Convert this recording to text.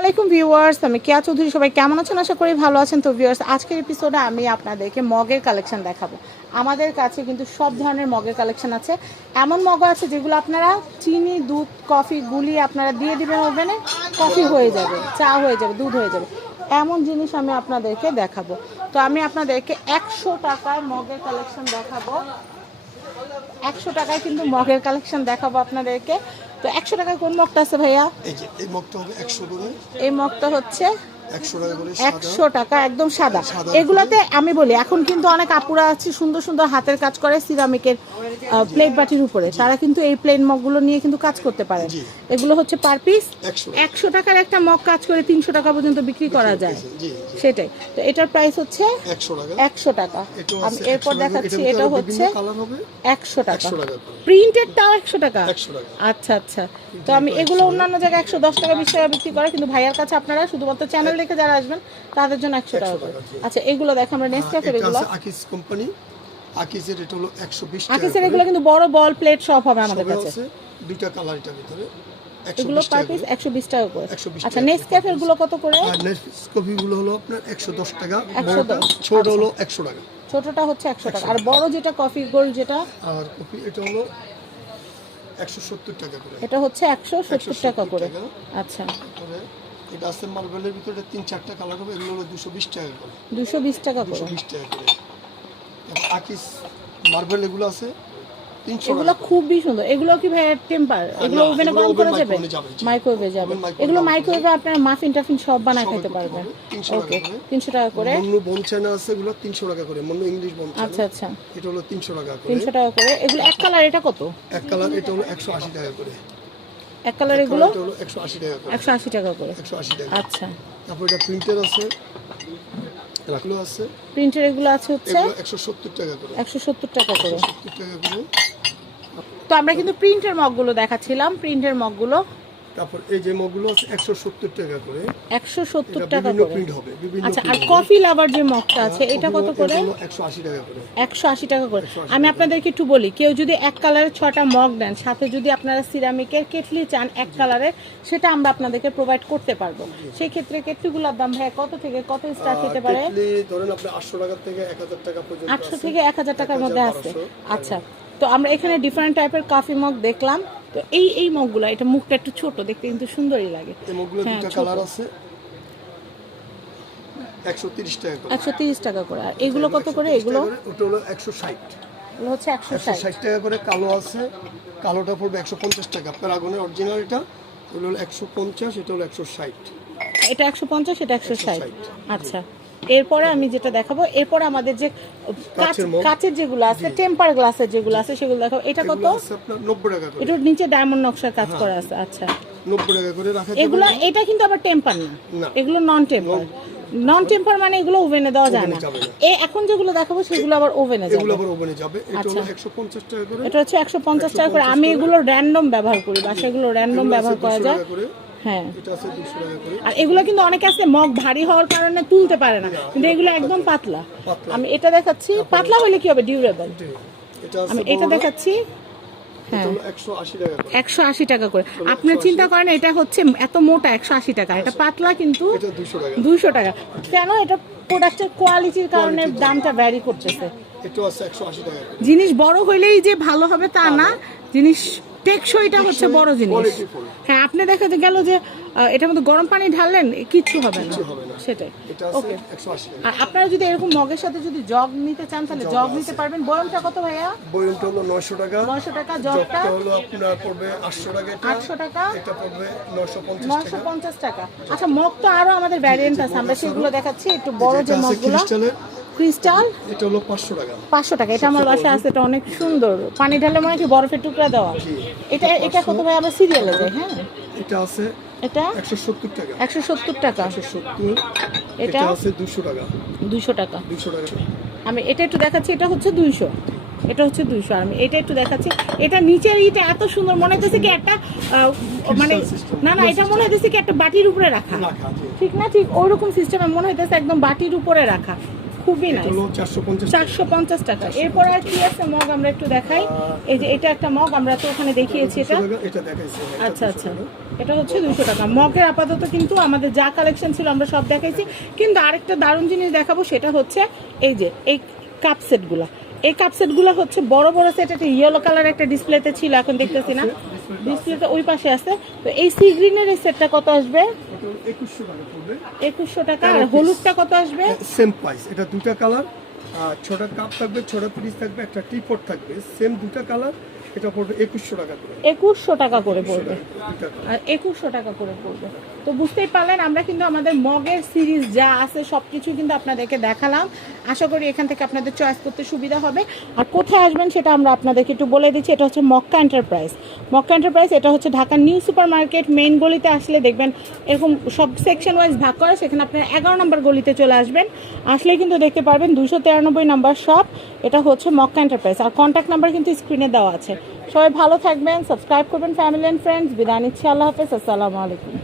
আলাইকুম ভিউয়ার্স, আমি কেয়া চৌধুরী, সবাই কেমন আছেন? আশা করি ভালো আছেন। তো ভিউয়ার্স, আজকের এপিসোডে আমি আপনাদেরকে মগের কালেকশন দেখাবো। আমাদের কাছে কিন্তু সব ধরনের মগের কালেকশন আছে। এমন মগ আছে যেগুলো আপনারা চিনি, দুধ, কফি, গুলি আপনারা দিয়ে দিবেন ওভেনে, কফি হয়ে যাবে, চা হয়ে যাবে, দুধ হয়ে যাবে। এমন জিনিস আমি আপনাদেরকে দেখাবো। তো আমি আপনাদেরকে একশো টাকার মগের কালেকশন দেখাবো। একশো টাকায় কিন্তু মগের কালেকশন দেখাবো আপনাদেরকে। তো একশো টাকা কোন মগটা আছে ভাইয়া? এই যে এই মগটা হবে একশো করে। এই মগটা হচ্ছে একশো টাকা একদম সাদা। এগুলাতে আমি বলি এখন কিন্তু অনেক আপুরা আছে সুন্দর সুন্দর হাতের কাজ করে সিরামিকের প্লেট বাটির উপরে। তারা কিন্তু এই প্লেন মগগুলো নিয়ে কিন্তু কাজ করতে পারে এগুলো হচ্ছে পার পিস একশো। টাকার একটা মগ কাজ করে তিনশো টাকা পর্যন্ত বিক্রি করা যায়। সেটাই। তো এটার প্রাইস হচ্ছে একশো টাকা। আমি এরপর দেখাচ্ছি এটা হচ্ছে একশো টাকা। প্রিন্টেডটাও একশো টাকা? আচ্ছা আচ্ছা। তো আমি এগুলো অন্যান্য জায়গায় একশো দশ টাকা বিশ টাকা বিক্রি করে কিন্তু ভাইয়ার কাছে আপনারা শুধুমাত্র চ্যানেল দেখে যারা আসবেন তাদের জন্য একশো টাকা করে। আচ্ছা এগুলো দেখো আমরা নেক্সট এটা এগুলো। আকিস কোম্পানি আকিসের এটা হলো একশো বিশ টাকা আকিসের এগুলো কিন্তু বড় বল প্লেট সব হবে আমাদের কাছে। দুইটা কালার এটার ভিতরে। এগুলো পার টাকা পিস করে। একশো বিশ টাকা করে। আচ্ছা টাকা নেক্সট ক্যাফেরগুলো কত করে? আর নেসকফি গুলো হলো আপনার একশো দশ টাকা 110 বড়টা ছোট হলো একশো টাকা। ছোটটা হচ্ছে একশো টাকা। আর বড় যেটা কফি গোল্ড যেটা? আর কফি এটা হলো একশো সত্তর টাকা করে। এটা হচ্ছে একশো সত্তর টাকা করে। টাকা। আচ্ছা। এটা আছে মার্বেলের ভিতরে তিন চারটা কালার হবে এগুলো হলো দুশো বিশ টাকা করে। দুশো বিশ টাকা দুশো বিশ টাকা করে। আকিস মার্বেল এগুলো আছে এগুলো খুবই সুন্দর। এগুলো কি ভাই টেম্পার এগুলো ওভেনে গরম করা যাবে? microwave-এ যাবে, জি। মাইক্রোওয়েভে যাবে। এগুলো মাইক্রোওয়েভে আপনারা মাফিন টাফিন সব বানায় খেতে পারবেন। পারবে, 300 টাকা করে। মন্নু বন আছে এগুলো টাকা করে মন্নু ইংলিশ বন আচ্ছা আচ্ছা। এটা হলো তিনশো টাকা করে। টাকা করে। এগুলো এক কালার এটা কত? এক কালার এটা হলো একশো আশি টাকা করে। এক কালার এগুলো? এটা হলো একশো আশি টাকা করে। একশো আশি টাকা করে। একশো আশি টাকা। আচ্ছা। তারপর এটা প্রিন্টার আছে রাখল আছে। প্রিন্টার এগুলো আছে হচ্ছে? এগুলো একশো সত্তর টাকা করে। একশো সত্তর টাকা করে। সত্তর টাকা করে। তো আমরা কিন্তু প্রিন্টের মগগুলো দেখাচ্ছিলাম। প্রিন্টের মগগুলো তারপর এই যে মগগুলো আছে একশো সত্তর টাকা করে। একশো সত্তর এটা টাকা করে। প্রিন্ট হবে বিভিন্ন আচ্ছা আর কফি লাভার যে মগটা আছে এটা কত করে? একশো আশি টাকা করে। একশো আশি টাকা করে। আমি আপনাদেরকে একটু বলি কেউ যদি এক কালারের ছটা মগ দেন সাথে যদি আপনারা সিরামিকের কেটলি চান এক কালারের সেটা আমরা আপনাদেরকে প্রোভাইড করতে পারব। সেই ক্ষেত্রে কেটলিগুলোর দাম ভাই কত থেকে কত স্টার্ট হতে পারে? কেটলি ধরেন আপনি আটশো টাকা থেকে এক হাজার টাকা পর্যন্ত আটশো আছে। থেকে এক হাজার টাকার মধ্যে আছে। আচ্ছা তো আমরা এখানে ডিফারেন্ট টাইপের কফি মগ দেখলাম। তো এই এই মগগুলো এটা মুখটা একটু ছোট দেখতে কিন্তু সুন্দরই লাগে। মগগুলো হ্যাঁ। কালার আছে। একশো তিরিশ টাকা করে। আর এগুলো কত করে? এগুলো? ওটা হলো একশো ষাট। হচ্ছে একশো ষাট। টাকা করে কালো আছে। কালোটা পড়বে একশো পঞ্চাশ টাকা। প্যারাগনের অরিজিনাল এটা হলো একশো পঞ্চাশ এটা হলো একশো ষাট। এটা একশো পঞ্চাশ এটা একশো ষাট। 160 আচ্ছা। এরপরে আমি যেটা দেখাবো এরপরে আমাদের যে কাচ- কাচের যেগুলো আছে টেম্পার গ্লাসের যেগুলো আছে সেগুলো দেখাবো। এটা কত? এগুলো নব্বই টাকা করে। এটার নিচে ডায়মন্ড নকশার কাজ করা আছে আচ্ছা। এগুলো এটা কিন্তু আবার টেম্পার না। এগুলো নন টেম্পার নন টেম্পার মানে এগুলো ওভেনে দেওয়া যায় না। এ এখন যেগুলো দেখাবো সেগুলো আবার ওভেনে এগুলো যাবে আবার ওভেনে যাবে। এটা আচ্ছা। হলো একশো পঞ্চাশ টাকা করে। এটা হচ্ছে একশো পঞ্চাশ টাকা করে। আমি এগুলো র্যান্ডম ব্যবহার করি র্যান্ডম এগুলো আছে ব্যবহার করা যায়। হ্যাঁ। এটা আছে দুশো টাকা করে। আর এগুলো কিন্তু অনেকে আছে মগ ভারী হওয়ার কারণে তুলতে পারে না। কিন্তু এগুলো একদম পাতলা। আমি এটা দেখাচ্ছি পাতলা হলে কি হবে? ডিউরেবল আমি এটা দেখাচ্ছি। এটা একশো আশি টাকা করে। একশো আশি টাকা করে। আপনি চিন্তা করেন এটা হচ্ছে এত মোটা একশো আশি টাকা। এটা পাতলা কিন্তু দুইশো টাকা। কেন এটা প্রোডাক্টের কোয়ালিটির কারণে দামটা ভ্যারি করতেছে? জিনিস বড় হইলেই যে ভালো হবে তা না। জিনিস টেকসইটা হচ্ছে বড় জিনিস। হ্যাঁ আপনি দেখা গেল যে এটার মধ্যে গরম পানি ঢাললেন কিচ্ছু হবে না। কিছু হবে না। সেটাই। টাকা আর আপনারা যদি এরকম মগের সাথে যদি জগ নিতে চান তাহলে জগ নিতে পারবেন। বয়মটা কত ভাইয়া? বয়নটা হলো নয়শো টাকা। নয়শো টাকা জগটা? হলো আপনার পড়বে আটশো টাকা এটা। আটশো টাকা? এটা পড়বে নয়শো পঞ্চাশ নয়শো টাকা পঞ্চাশ টাকা। আচ্ছা মগ তো আরও আমাদের ভ্যারিয়েন্ট আছে। আমরা সেগুলো দেখাচ্ছি একটু বড় যে মগগুলো। ক্রিস্টাল? এটা হলো পাঁচশো টাকা। পাঁচশো টাকা। এটা আমার বাসায় আছে এটা অনেক সুন্দর। পানি ঢালে মনে কি বরফের টুকরা দেওয়া? এটা এটা কত ভাই? আবার সিরিয়ালে যায় হ্যাঁ? এটা আছে এটা? একশো সত্তর টাকা। একশো সত্তর টাকা। একশো সত্তর। এটা? এটা আছে দুশো টাকা। দুইশো টাকা। দুশো টাকা। আমি এটা একটু দেখাচ্ছি এটা হচ্ছে দুইশো। এটা হচ্ছে দুইশো। আমি এটা একটু দেখাচ্ছি। এটা নিচের ইটা এত সুন্দর মনে হচ্ছে কি একটা মানে না না এটা মনে হচ্ছে কি একটা বাটির উপরে রাখা। ঠিক না ঠিক ওইরকম সিস্টেমে মনে হইতেছে একদম বাটির উপরে রাখা। খুবই নাইস চারশো পঞ্চাশ টাকা। এরপর আর কি আছে? মগ আমরা একটু দেখাই। এই যে এটা একটা মগ আমরা তো ওখানে দেখিয়েছি এটা। আচ্ছা আচ্ছা। এটা হচ্ছে দুশো টাকা। মগের আপাতত কিন্তু আমাদের যা কালেকশন ছিল আমরা সব দেখাইছি। কিন্তু আরেকটা দারুণ জিনিস দেখাবো সেটা হচ্ছে এই যে এই কাপ সেটগুলা এই কাপ সেটগুলো হচ্ছে বড় বড় সেট একটা ইয়েলো কালার একটা ডিসপ্লেতে ছিল এখন দেখতেছি না। ডিসপ্লেতে ওই পাশে আছে। তো এই সি গ্রিনের এই সেটটা কত আসবে? একুশশো টাকা পড়বে। একুশশো টাকা আর হলুদটা কত আসবে? সেম প্রাইস এটা দুটা কালার আর ছটা কাপ থাকবে ছোট পিস থাকবে একটা টিপট থাকবে সেম দুটা কালার এটা পড়বে একুশশো টাকা করে। একুশশো টাকা করে পড়বে। আর একুশশো টাকা করে পড়বে। তো বুঝতেই পারলেন আমরা কিন্তু আমাদের মগের সিরিজ যা আছে সব কিছু কিন্তু আপনাদেরকে দেখালাম। আশা করি এখান থেকে আপনাদের চয়েস করতে সুবিধা হবে। আর কোথায় আসবেন সেটা আমরা আপনাদেরকে একটু বলে দিচ্ছি এটা হচ্ছে মক্কা এন্টারপ্রাইজ। মক্কা এন্টারপ্রাইজ এটা হচ্ছে ঢাকার নিউ সুপার মার্কেট মেইন গলিতে আসলে দেখবেন এরকম সব সেকশন ওয়াইজ ভাগ করা সেখানে আপনারা এগারো নম্বর গলিতে চলে আসবেন। আসলে কিন্তু দেখতে পারবেন দুশো তিরানব্বই নাম্বার শপ এটা হচ্ছে মক্কা এন্টারপ্রাইজ। আর কন্ট্যাক্ট নাম্বার কিন্তু স্ক্রিনে দেওয়া আছে। সবাই ভালো থাকবেন সাবস্ক্রাইব করবেন ফ্যামিলি অ্যান্ড ফ্রেন্ডস বিদায় নিচ্ছি আল্লাহ হাফেজ আসসালামু আলাইকুম।